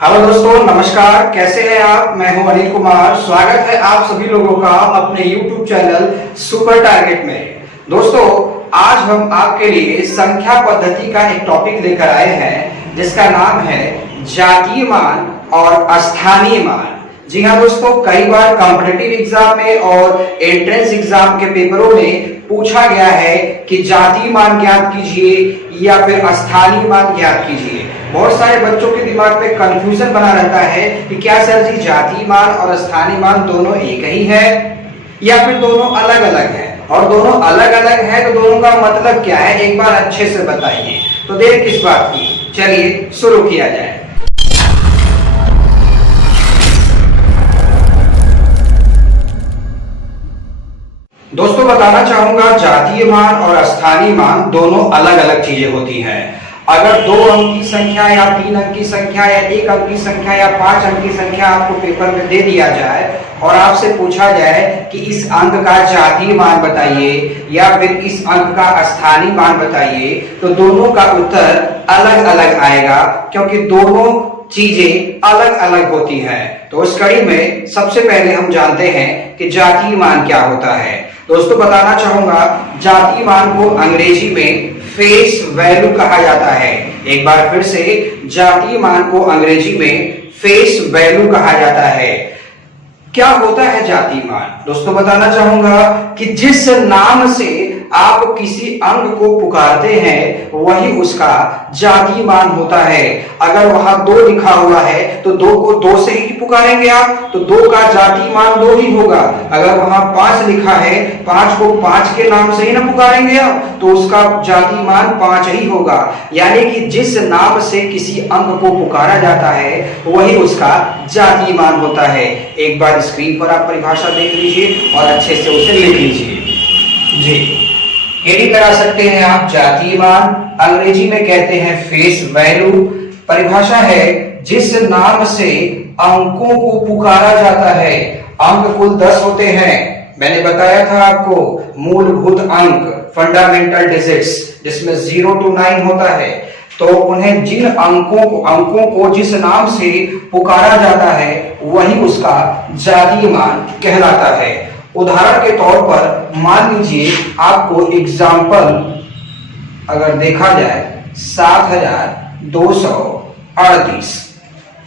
Hello दोस्तों, नमस्कार। कैसे हैं आप? मैं हूं अनिल कुमार। स्वागत है आप सभी लोगों का अपने YouTube चैनल सुपर टारगेट में। दोस्तों, आज हम आपके लिए संख्या पद्धति का एक टॉपिक लेकर आए हैं जिसका नाम है जातीय मान और स्थानीय मान। जी हाँ दोस्तों, कई बार कॉम्पिटिटिव एग्जाम में और एंट्रेंस एग्जाम के पेपरों में पूछा गया है कि जातीय मान ज्ञात कीजिए या फिर स्थानीय मान ज्ञात कीजिए। बहुत सारे बच्चों के दिमाग में कंफ्यूजन बना रहता है कि क्या सर जी जातीय मान और स्थानीय मान दोनों एक ही है या फिर दोनों अलग अलग है, और दोनों अलग अलग है तो दोनों का मतलब क्या है, एक बार अच्छे से बताइए। तो देर किस बात की, चलिए शुरू किया जाए। दोस्तों, बताना चाहूंगा जातीय मान और स्थानीय मान दोनों अलग अलग चीजें होती हैं। अगर 2 अंक की संख्या या 3 अंक की संख्या या 1 अंक की संख्या या 5 अंक की संख्या आपको पेपर में दे दिया जाए और आपसे पूछा जाए कि इस अंक का जातीय मान बताइए या फिर इस अंक का स्थानीय मान बताइए, तो दोनों का उत्तर अलग अलग आएगा, क्योंकि दोनों चीजें अलग अलग होती हैं। तो इस कड़ी में सबसे पहले हम जानते हैं कि जातीय मान क्या होता है। दोस्तों, बताना चाहूंगा जातीय मान को अंग्रेजी में फेस वैल्यू कहा जाता है। एक बार फिर से, जातीय मान को अंग्रेजी में फेस वैल्यू कहा जाता है। क्या होता है जातीय मान? दोस्तों, बताना चाहूंगा कि जिस नाम से आप किसी अंक को पुकारते हैं वही उसका जातीय मान होता है। अगर वहां 2 लिखा हुआ है तो 2 को 2 से ही पुकारेंगे आप, तो 2 का जातीय मान 2 ही होगा। अगर वहां 5 लिखा है, 5 को 5 के नाम से ही ना पुकारेंगे आप, तो उसका जातीय मान 5 ही होगा। यानी कि जिस नाम से किसी अंक को पुकारा जाता है वही उसका जातीय मान होता है। एक बार स्क्रीन पर आप परिभाषा देख लीजिए और अच्छे से उसे लिख लीजिए। जी, हेडिंग करा सकते हैं आप, जातीय मान अंग्रेजी में कहते हैं फेस वैल्यू। परिभाषा है जिस नाम से अंकों को पुकारा जाता है। अंक कुल 10 होते हैं। मैंने बताया था आपको, मूलभूत अंक, फंडामेंटल डिजिट्स, जिसमें 0 to 9 होता है। तो उन्हें जिन अंकों को जिस नाम से पुकारा जाता है वही उसका जातीय मान कहलाता है। उदाहरण के तौर पर मान लीजिए आपको एग्जाम्पल अगर देखा जाए 7238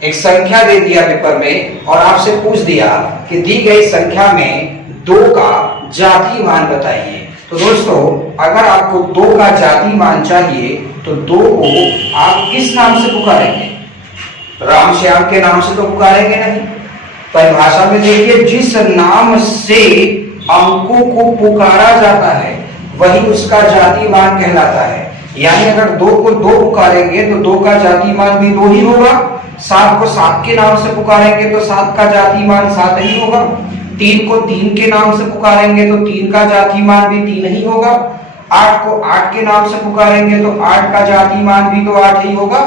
एक संख्या दे दिया पेपर में और आपसे पूछ दिया कि दी गई संख्या में 2 का जातीय मान बताइए। तो दोस्तों, अगर आपको 2 का जातीय मान चाहिए तो 2 को आप किस नाम से पुकारेंगे? राम श्याम के नाम से तो पुकारेंगे नहीं। परिभाषा में देखिए, जिस नाम से अंकों को पुकारा जाता है वही उसका जातीय मान कहलाता है। यानी अगर 2 को 2 पुकारेंगे तो 2 का जातीय मान भी 2 ही होगा। 7 को 7 के नाम से पुकारेंगे तो 7 का जातीय मान 7 ही होगा। 3 को 3 के नाम से पुकारेंगे तो 3 का जातीय मान भी 3 ही होगा। 8 को 8 के नाम से पुकारेंगे तो 8 का जातीय मान भी तो 8 ही होगा।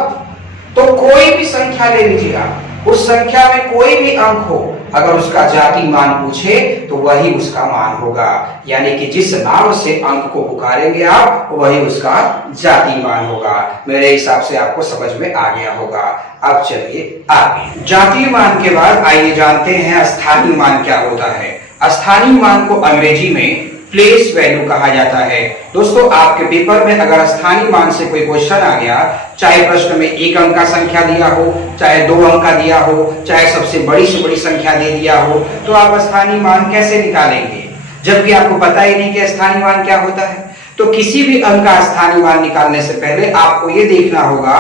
तो कोई भी संख्या ले लीजिए आप, उस संख्या में कोई भी अंक हो, अगर उसका जातीय मान पूछे तो वही उसका मान होगा। यानी कि जिस नाम से अंक को पुकारेंगे आप वही उसका जातीय मान होगा। मेरे हिसाब से आपको समझ में आ गया होगा। अब चलिए आगे। जातीय मान के बाद आइए जानते हैं स्थानीय मान क्या होता है। स्थानीय मान को अंग्रेजी में प्लेस वैल्यू कहा जाता है। दोस्तों, आपके पेपर में अगर स्थानीय मान से कोई क्वेश्चन आ गया, चाहे प्रश्न में 1 अंक का संख्या दिया हो, चाहे 2 अंक का दिया हो, चाहे सबसे बड़ी से बड़ी संख्या दे दिया हो, तो आप स्थानीय मान कैसे निकालेंगे जबकि आपको पता ही नहीं कि स्थानीय मान क्या होता है? तो किसी भी अंक का स्थानीय मान निकालने से पहले आपको यह देखना होगा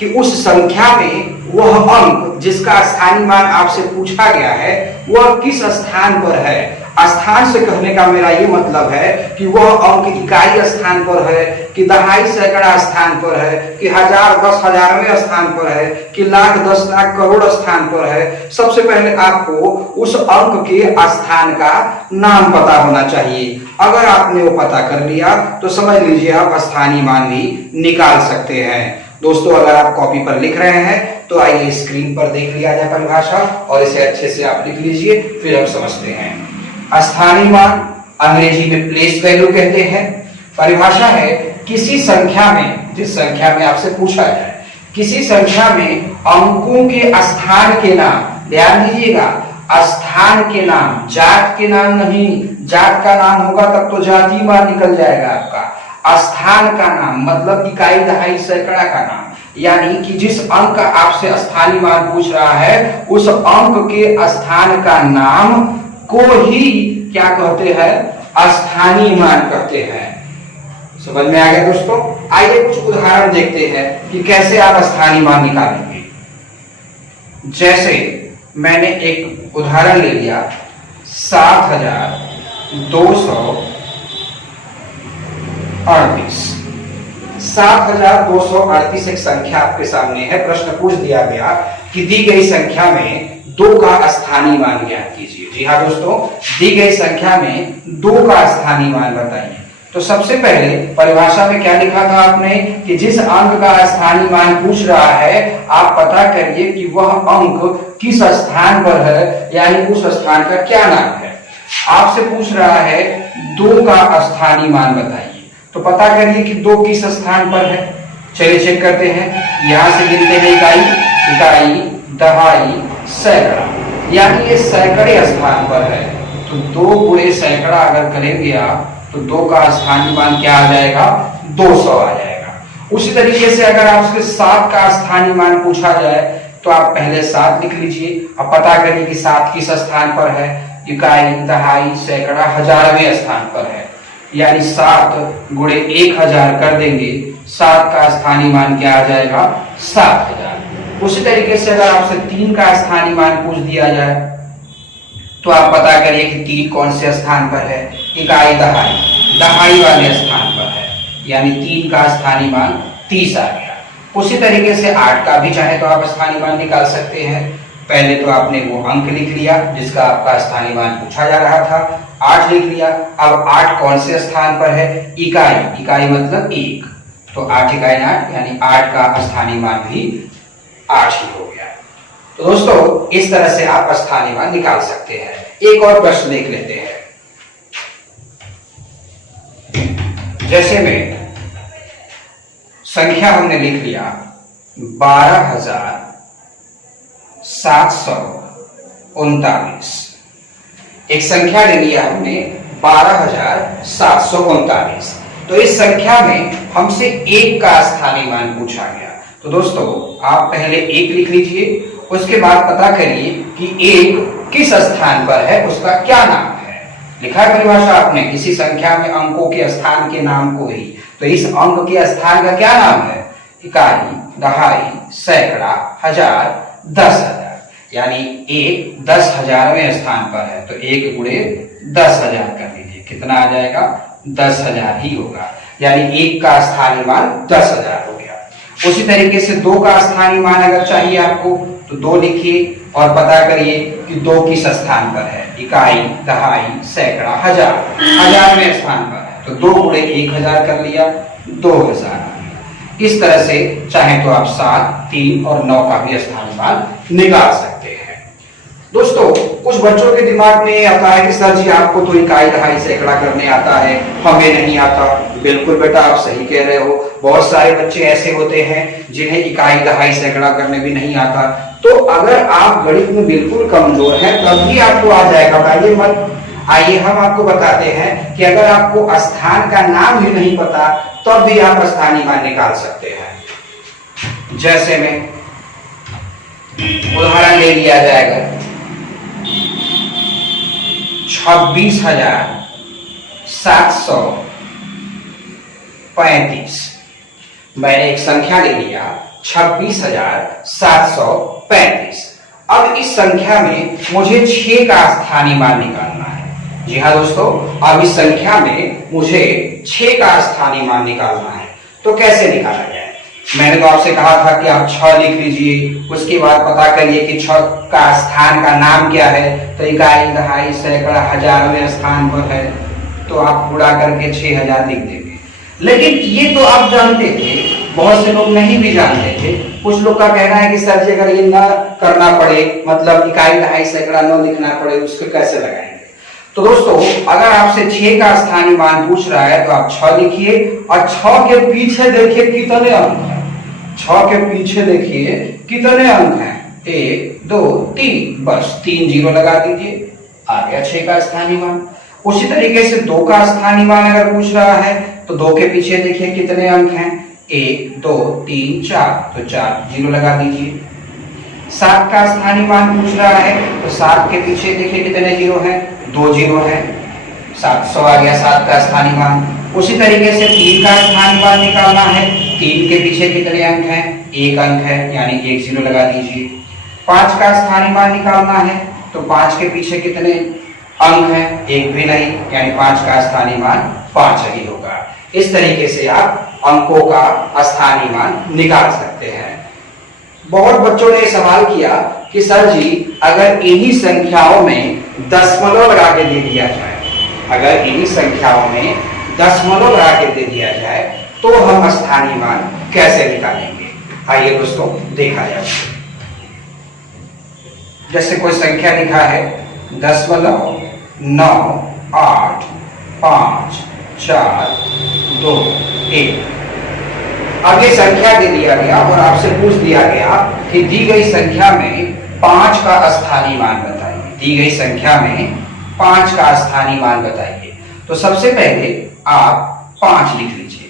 कि उस संख्या में वह अंक जिसका स्थानीय मान आपसे पूछा गया है वह किस स्थान पर है। स्थान से कहने का मेरा ये मतलब है कि वह अंक इकाई स्थान पर है, कि दहाई सैकड़ा स्थान पर है, कि 1000 10 हजारवें स्थान पर है, कि लाख 10 लाख करोड़ स्थान पर है। सबसे पहले आपको उस अंक के स्थान का नाम पता होना चाहिए। अगर आपने वो पता कर लिया तो समझ लीजिए आप स्थानीय मान भी निकाल सकते हैं। दोस्तों, अगर आप कॉपी पर लिख रहे हैं तो आइए स्क्रीन पर देख लिया जाए परिभाषा और इसे अच्छे से आप लिख लीजिए, फिर हम समझते हैं। स्थानीय मान अंग्रेजी में प्लेस वैल्यू कहते हैं। परिभाषा है किसी संख्या में, जिस संख्या में आपसे पूछा जाए किसी संख्या में अंकों के स्थान के नाम, ध्यान दीजिएगा, स्थान के नाम, जात के नाम नहीं। जात का नाम होगा तब तो जाति मान निकल जाएगा आपका। स्थान का नाम मतलब इकाई, दहाई, सैकड़ा का नाम, यानी कि जिस अंक का आपसे स्थानीय मान पूछ रहा है उस अंक के स्थान का नाम को ही क्या कहते हैं? स्थानीय मान कहते हैं। समझ में आ गया दोस्तों? आइए कुछ उदाहरण देखते हैं कि कैसे आप स्थानीय मान निकालेंगे। जैसे मैंने एक उदाहरण ले लिया 7,238। 7,238 एक संख्या आपके सामने है। प्रश्न पूछ दिया गया कि दी गई संख्या में 2 का स्थानीय मान ज्ञात कीजिए। जी हाँ दोस्तों, दी गई संख्या में 2 का स्थानीय मान बताइए। तो सबसे पहले परिभाषा में क्या लिखा था आपने कि जिस अंक का स्थानीय मान पूछ रहा है आप पता करिए कि वह अंक किस स्थान पर है, यानी उस स्थान का क्या नाम है। आपसे पूछ रहा है 2 का स्थानीय मान बताइए, तो पता करिए कि 2 किस स्थान पर है। चलिए चेक करते हैं। यहां से गिनते हैं इकाई, इकाई, दहाई, सैकड़ा, यानी ये सैकड़े स्थान पर है। तो 2 गुणे सैकड़ा अगर करेंगे आप तो 2 का स्थानीय मान क्या आ जाएगा? 200 आ जाएगा। उसी तरीके से अगर आपसे 7 का स्थानीय मान पूछा जाए तो आप पहले 7 लिख लीजिए। अब पता करिए कि 7 किस स्थान पर है। इकाई, दहाई, सैकड़ा, हजारवें स्थान पर है, यानी 7 गुणे 1000 कर देंगे, 7 का स्थानीय मान क्या आ जाएगा? 7000। उसी तरीके से अगर आपसे 3 का स्थानीय मान पूछ दिया जाए तो आप पता करिए कि 3 कौन से स्थान पर है। इकाई, दहाई, दहाई वाले स्थान पर है, यानी 3 का स्थानीय मान 30 आ गया। उसी तरीके से 8 का भी चाहे तो आप स्थानीय मान निकाल सकते हैं। पहले तो आपने वो अंक लिख लिया जिसका आपका स्थानीय मान पूछा जा रहा था, 8 लिख लिया। अब 8 कौन से स्थान पर है? इकाई, इकाई मतलब 1, तो 8 इकाई 8, यानी 8 का स्थानीय मान भी 8 ही हो गया। तो दोस्तों इस तरह से आप स्थानीय मान निकाल सकते हैं। एक और प्रश्न देख लेते हैं। जैसे में संख्या हमने लिख लिया 12,739। एक संख्या ले लिया हमने 12,739। तो इस संख्या में हमसे 1 का स्थानीय मान पूछा गया। तो दोस्तों आप पहले 1 लिख लीजिए, उसके बाद पता करिए कि 1 किस स्थान पर है, उसका क्या नाम है। लिखा है परिभाषा आपने, किसी संख्या में अंकों के स्थान के नाम को ही। तो इस अंक के स्थान का क्या नाम है? इकाई, दहाई, सैकड़ा, हजार, 10,000, यानी 1 10,000वें स्थान पर है। तो 1 गुणे 10,000 कर लीजिए, कितना आ जाएगा? 10,000 ही होगा, यानी 1 का स्थानीय मान 10,000 हो गया। उसी तरीके से 2 का स्थानीय मान अगर चाहिए आपको तो 2 लिखिए और पता करिए कि 2 किस स्थान पर है। इकाई, दहाई, सैकड़ा, हजार, हजारवें स्थान पर है। तो 2 गुणे 1000 कर लिया, 2000। इस तरह से चाहे तो आप 7, 3 और 9 का भी स्थानीय मान निकाल सकते हैं। दोस्तों कुछ बच्चों के दिमाग में आता है कि सर जी आपको तो इकाई, दहाई, सैकड़ा करने आता है, हमें नहीं आता। बिल्कुल बेटा आप सही कह रहे हो। बहुत सारे बच्चे ऐसे होते हैं जिन्हें इकाई, दहाई, सैकड़ा करने भी नहीं आता। तो अगर आप गणित में बिल्कुल कमजोर हैं तब भी आपको आ जाएगा, बताइए मत। आइए हम आपको बताते हैं कि अगर आपको स्थान का नाम भी नहीं पता तब भी आप स्थानीय मान निकाल सकते हैं। जैसे में उदाहरण ले लिया जाएगा 26,735। मैंने एक संख्या ले लिया 26,735। अब इस संख्या में मुझे 6 का स्थानीय मान निकालना है। जी हाँ दोस्तों, अब इस संख्या में मुझे 6 का स्थानीय मान निकालना है। तो कैसे निकाला जाए? मैंने तो आपसे कहा था कि आप 6 लिख लीजिए, उसके बाद पता करिए कि 6 का स्थान का नाम क्या है। तो इकाई, दहाई, सैकड़ा, हजारवें स्थान पर है, तो आप गुणा करके 6000 लिख देंगे। लेकिन ये तो आप जानते थे, बहुत से लोग नहीं भी जानते थे। कुछ लोग का कहना है कि सर जी अगर ये न करना पड़े, मतलब इकाई, दहाई, सैकड़ा न लिखना पड़े, उसको कैसे लगाएंगे? तो दोस्तों अगर आपसे 6 का स्थानीय मान पूछ रहा है तो आप 6 लिखिए और 6 के पीछे देखिए कितने अंक हैं। 6 के पीछे देखिए कितने अंक हैं, 1 2 3, बस 3 जीरो लगा दीजिए, आ गया 6 का स्थानीय मान। उसी तरीके से 2 का स्थानीय मान अगर पूछ रहा है तो 2 के पीछे देखिए कितने अंक हैं, 1 2 3 4, तो 4 जीरो लगा दीजिए। 7 का स्थानीय मान पूछ रहा है तो 7 के पीछे देखिए कितने जीरो हैं, 2 जीरो है, 700 आ गया 7 का स्थानीय मान। उसी तरीके से 3 का स्थानीय मान निकालना है, 3 के पीछे कितने अंक हैं, 1 अंक है, यानी 1 जीरो लगा दीजिए। 5 का स्थानीय मान निकालना है तो 5 के पीछे कितने अंक हैं, 1 भी नहीं, यानी 5 का स्थानीय मान 5 ही होगा। इस तरीके से आप अंकों का स्थानीय मान निकाल सकते हैं। बहुत बच्चों ने सवाल किया कि सर जी अगर इन्हीं संख्याओं में दशमलव लगा के दे दिया जाए, अगर इन्हीं संख्याओं में दशमलव लगा के दे दिया जाए तो हम स्थानीय मान कैसे निकालेंगे। आइए दोस्तों देखा जाए। जैसे कोई संख्या लिखा है 0.98542 आगे संख्या दे दिया गया और आपसे पूछ दिया गया कि दी गई संख्या में 5 का स्थानीय मान बताइए, दी गई संख्या में 5 का स्थानीय मान बताइए। तो सबसे पहले आप 5 लिख लीजिए।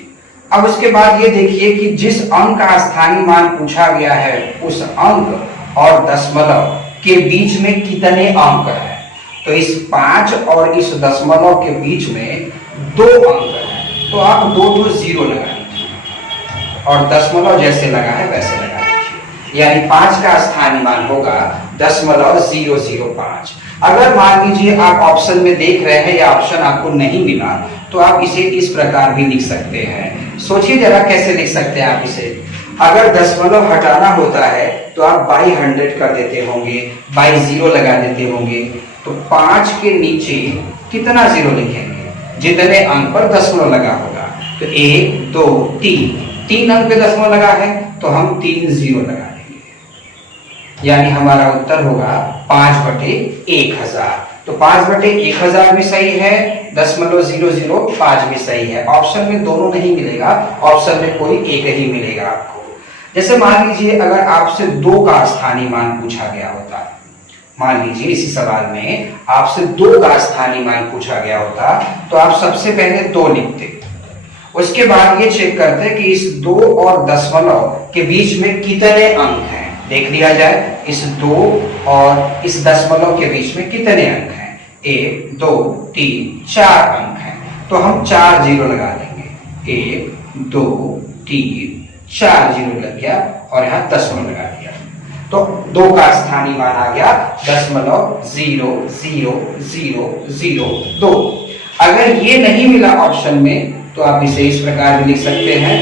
अब उसके बाद ये देखिए कि जिस अंक का स्थानीय मान पूछा गया है उस अंक और दशमलव के बीच में कितने अंक हैं। तो इस 5 और इस दशमलव के बीच में 2 अंक हैं, तो आप 2 जीरो लगा लीजिए और दशमलव जैसे लगा है वैसे लगा लीजिए, यानी 5 का स्थानीय मान होगा 0.005। अगर मान लीजिए आप ऑप्शन में देख रहे हैं या ऑप्शन आपको नहीं मिला तो आप इसे इस प्रकार भी लिख सकते हैं। सोचिए जरा कैसे लिख सकते हैं आप इसे। अगर दशमलव हटाना होता है तो आप बाई 100 कर देते होंगे, बाई 0 लगा देते होंगे, तो 5 के नीचे कितना जीरो लिखेंगे, जितने अंक पर दशमलव लगा होगा। तो 1 2 3 अंक पे दशमलव लगा है तो हम 3 जीरो लगा देंगे, यानी हमारा उत्तर होगा 5/1000। तो 5/1000 भी सही है, 0.005 भी सही है। ऑप्शन में दोनों नहीं मिलेगा, ऑप्शन में कोई एक ही मिलेगा आपको। जैसे मान लीजिए अगर आपसे 2 का स्थानीय मान पूछा गया होता, मान लीजिए इसी सवाल में आपसे 2 का स्थानीय मान पूछा गया होता तो आप सबसे पहले 2 लिखते, उसके बाद ये चेक करते कि इस 2 और दशमलव के बीच में कितने अंक हैं, देख लिया जाए इस 2 और इस दशमलव के बीच में कितने अंक हैं, 1 2 3 4 अंक हैं, तो हम 4 जीरो लगा देंगे। 1 2 3 4 जीरो लग गया और यहाँ दशमलव लगा दिया, तो 2 का स्थानीय मान आ गया 0.00002। अगर ये नहीं मिला ऑप्शन में तो आप इसे इस प्रकार भी लिख सकते हैं,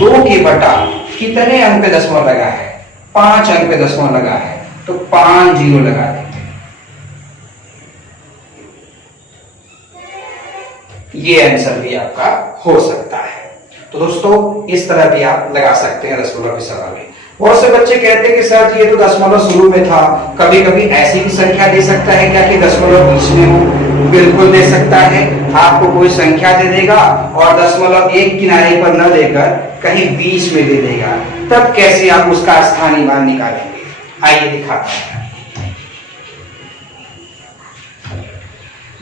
2 के बटा कितने अंक पे दशमलव लगा है, 5 अंक पे दशमलव लगा है, तो 5 जीरो लगा देंगे। ये आंसर भी आपका हो सकता है। तो दोस्तों इस तरह भी आप लगा सकते हैं दशमलव के सवाल में। बहुत से बच्चे कहते हैं कि सर जी ये तो दशमलव शुरू में था, कभी कभी ऐसी भी संख्या दे सकता है क्या कि दशमलव बीच में हो। बिल्कुल दे सकता है, आपको कोई संख्या दे देगा और दशमलव एक किनारे पर न देकर कहीं बीच में दे देगा, तब कैसे आप उसका स्थानीय मान निकालेंगे। आइए दिखाता हूं।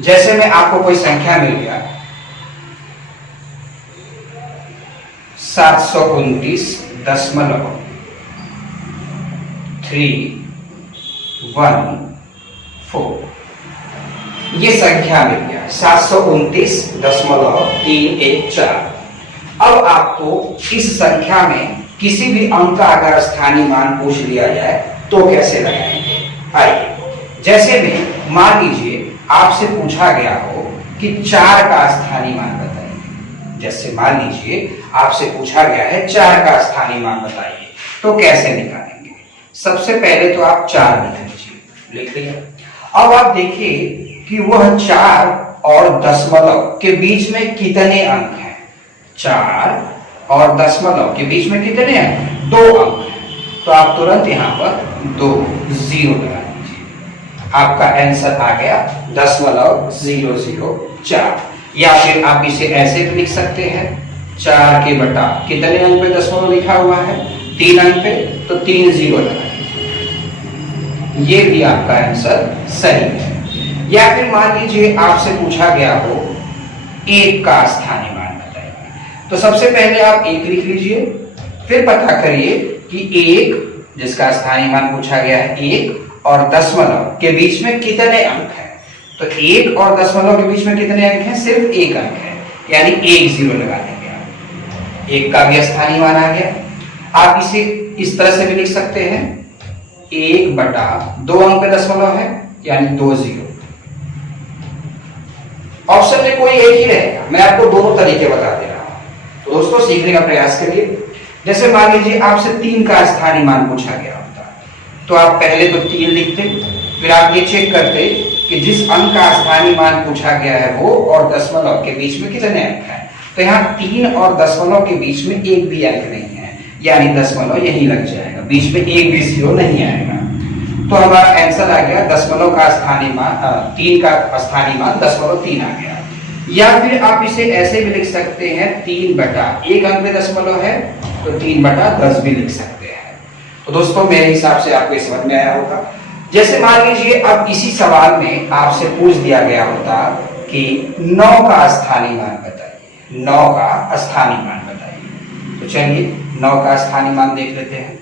जैसे में आपको कोई संख्या मिल गया 729.314, ये संख्या मिल गया 729.314। अब आपको इस संख्या में किसी भी अंक का अगर स्थानीय मान पूछ लिया जाए तो कैसे लगाएंगे। आइए, जैसे में मान लीजिए आपसे पूछा गया हो कि 4 का स्थानीय मान बताइए। जैसे मान लीजिए आपसे पूछा गया है 4 का स्थानीय मान बताइए, तो कैसे निकालेंगे। सबसे पहले तो आप 4 लिख लीजिए, लिख लिया। अब आप देखिए कि वह 4 और दशमलव के बीच में कितने अंक हैं। 4 और दशमलव के बीच में कितने अंक, 2 अंक हैं, तो आप तुरंत यहां पर 2 जीरो लगा दीजिए, आपका आंसर आ गया 0.004। या फिर आप इसे ऐसे भी लिख सकते हैं, 4 के बटा कितने अंक पे दशमलव लिखा हुआ है, 3 अंक पे, तो 3 जीरो लगा दीजिए। ये भी आपका आंसर सही है। या फिर मान लीजिए आपसे पूछा गया हो 1 का स्थानीय मान बताइए, तो सबसे पहले आप 1 लिख लीजिए, फिर पता करिए कि 1 जिसका स्थानीय मान पूछा गया है 1 और दशमलव के बीच में कितने अंक हैं। तो 1 और दशमलव के बीच में कितने अंक हैं? सिर्फ 1 अंक है, यानी 1 जीरो लगा देंगे आप। 1 का भी स्थानीय मान आ गया। आप इसे इस तरह से भी लिख सकते हैं, 1 बटा 2 अंक पे दशमलव है, यानी 2 जीरो। ऑप्शन में कोई एक ही रहेगा, मैं आपको दोनों तरीके बता दे रहा हूं। तो दोस्तों सीखने का प्रयास करिए। जैसे मान लीजिए आपसे 3 का स्थानीय मान पूछा गया होता, तो आप पहले तो 3 लिखते, फिर आप ये चेक करते कि जिस अंक का स्थानीय मान पूछा गया है वो और दशमलव के बीच में कितने अंक हैं। तो यहाँ 3 और दशमलव के बीच में एक भी अंक नहीं है, यानी दशमलव यही लग जाएगा, बीच में एक भी जीरो नहीं आएगा। तो हमारा आंसर आ गया दशमलव का स्थानीय मान 3 का स्थानीय मान 0.3 आ गया। या फिर आप इसे ऐसे भी लिख सकते हैं, 3 बटा 1 अंक में दशमलव है, तो 3 बटा 10 भी लिख सकते हैं। तो दोस्तों मेरे हिसाब से आपको समझ में आया होगा। जैसे मान लीजिए अब इसी सवाल में आपसे पूछ दिया गया होता कि 9 का स्थानीय मान बताइए, 9 का स्थानीय मान बताइए। तो चलिए 9 का स्थानीय मान देख लेते हैं।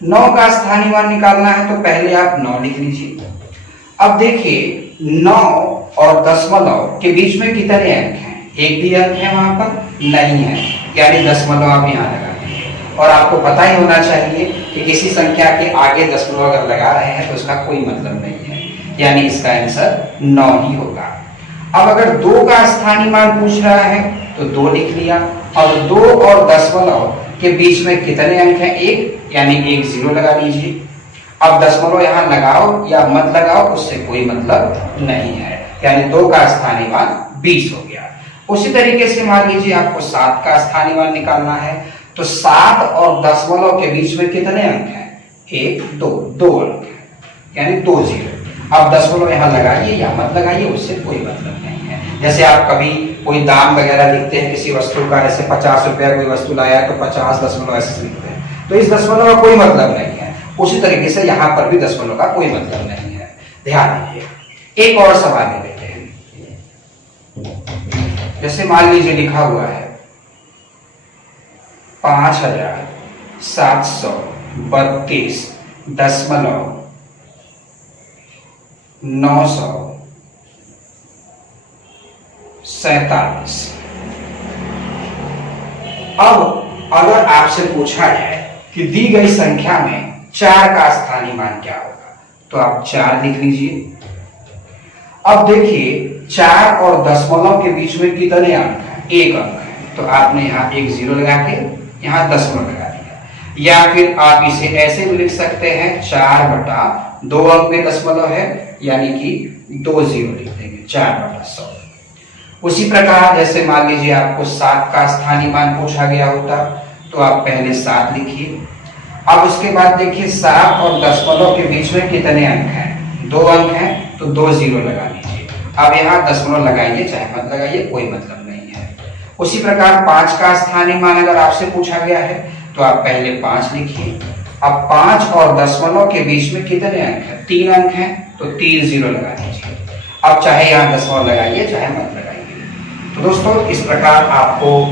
नौ का स्थानीय मान निकालना है तो पहले आप 9 लिख लीजिए। अब देखिए 9 और दशमलव के बीच में कितने अंक हैं? एक भी अंक है वहां पर? नहीं है, यानी दशमलव आप यहां लगा दीजिए। और आपको पता ही होना चाहिए कि किसी संख्या के आगे दशमलव अगर लगा रहे हैं तो उसका कोई मतलब नहीं है, यानी इसका आंसर 9 ही होगा। अब अगर 2 का स्थानीय मान पूछ रहा है तो 2 लिख लिया। अब 2 और दशमलव के बीच में कितने अंक हैं? 1, यानी 1 जीरो लगा लीजिए। अब दशमलव यहां लगाओ या मत लगाओ उससे कोई मतलब नहीं है, यानी 2 का स्थानीय मान 20 हो गया। उसी तरीके से मान लीजिए आपको 7 का स्थानीय मान निकालना है, तो 7 और दशमलव के बीच में कितने अंक हैं? 1, 2 अंक है, यानी 2 जीरो। अब दशमलव यहां लगाइए या मत लगाइए उससे कोई मतलब नहीं है। जैसे आप कभी कोई दाम वगैरह लिखते हैं किसी वस्तु का, जैसे 50 रुपया कोई वस्तु लाया तो 50 दशमलव ऐसे लिखते हैं, तो इस दशमलव का कोई मतलब नहीं है। उसी तरीके से यहां पर भी दशमलव का कोई मतलब नहीं है, ध्यान दीजिए। एक और सवाल ले लेते हैं। जैसे मान लीजिए लिखा हुआ है 5732.947। अब अगर आपसे पूछा है कि दी गई संख्या में 4 का स्थानीय मान क्या होगा, तो आप 4 लिख लीजिए। अब देखिए 4 और दशमलव के बीच में कितने अंक हैं? 1 अंक है, तो आपने यहाँ 1 जीरो लगा के यहाँ दशमलव लगा दिया। या फिर आप इसे ऐसे भी लिख सकते हैं, 4 बटा 2 अंक में दशमलव है, यानी कि 2 जीरो लिख देंगे, 4 बटा 100। उसी प्रकार जैसे मान लीजिए आपको 7 का स्थानीय मान पूछा गया होता, तो आप पहले 7 लिखिए। अब उसके बाद देखिए 7 और दशमलव के बीच में कितने अंक हैं? 2 अंक हैं, तो 2 जीरो लगा लीजिए। अब यहाँ दशमलव लगाइए चाहे मत लगाइए, कोई मतलब नहीं है। उसी प्रकार 5 का स्थानीय मान अगर आपसे पूछा गया है तो आप पहले 5 लिखिए। अब 5 और दशमलव के बीच में कितने अंक हैं? 3 अंक हैं, तो 3 जीरो लगा लीजिए। अब चाहे यहाँ दशमलव लगाइए चाहे मत लगाइए। तो दोस्तों इस प्रकार आपको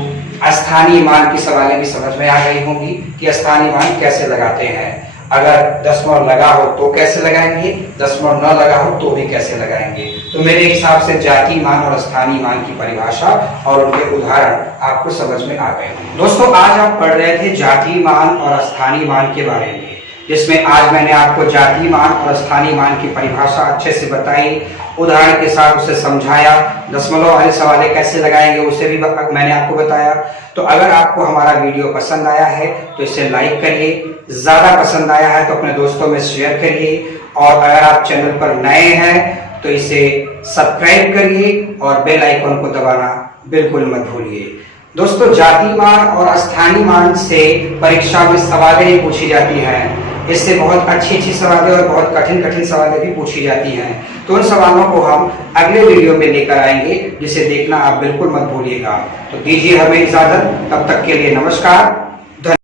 स्थानीय मान की सवालें भी समझ में आ गई होंगी कि स्थानीय मान कैसे लगाते हैं। अगर दशमलव लगा हो तो कैसे लगाएंगे, दशमलव न लगा हो तो भी कैसे लगाएंगे। तो मेरे हिसाब से जातीय मान और स्थानीय मान की परिभाषा और उनके उदाहरण आपको समझ में आ गए। दोस्तों आज आप पढ़ रहे थे जातीय मान और स्थानीय मान के बारे में, जिसमें आज मैंने आपको जातीय मान और स्थानीय मान की परिभाषा अच्छे से बताई, उदाहरण के साथ उसे समझाया। दशमलव वाले सवाल कैसे लगाएंगे उसे भी मैंने आपको बताया। तो अगर आपको हमारा वीडियो पसंद आया है तो इसे लाइक करिए, ज्यादा पसंद आया है तो अपने दोस्तों में शेयर करिए, और अगर आप चैनल पर नए हैं तो इसे सब्सक्राइब करिए और बेल आइकन को दबाना बिल्कुल मत भूलिए। दोस्तों जातीय मान और स्थानीय मान से परीक्षा में सवालें पूछी जाती हैं, इससे बहुत अच्छी सवालें और बहुत कठिन सवालें भी पूछी जाती हैं। तो उन सवालों को हम अगले वीडियो में लेकर आएंगे, जिसे देखना आप बिल्कुल मत भूलिएगा। तो दीजिए हमें इजाजत, तब तक के लिए नमस्कार।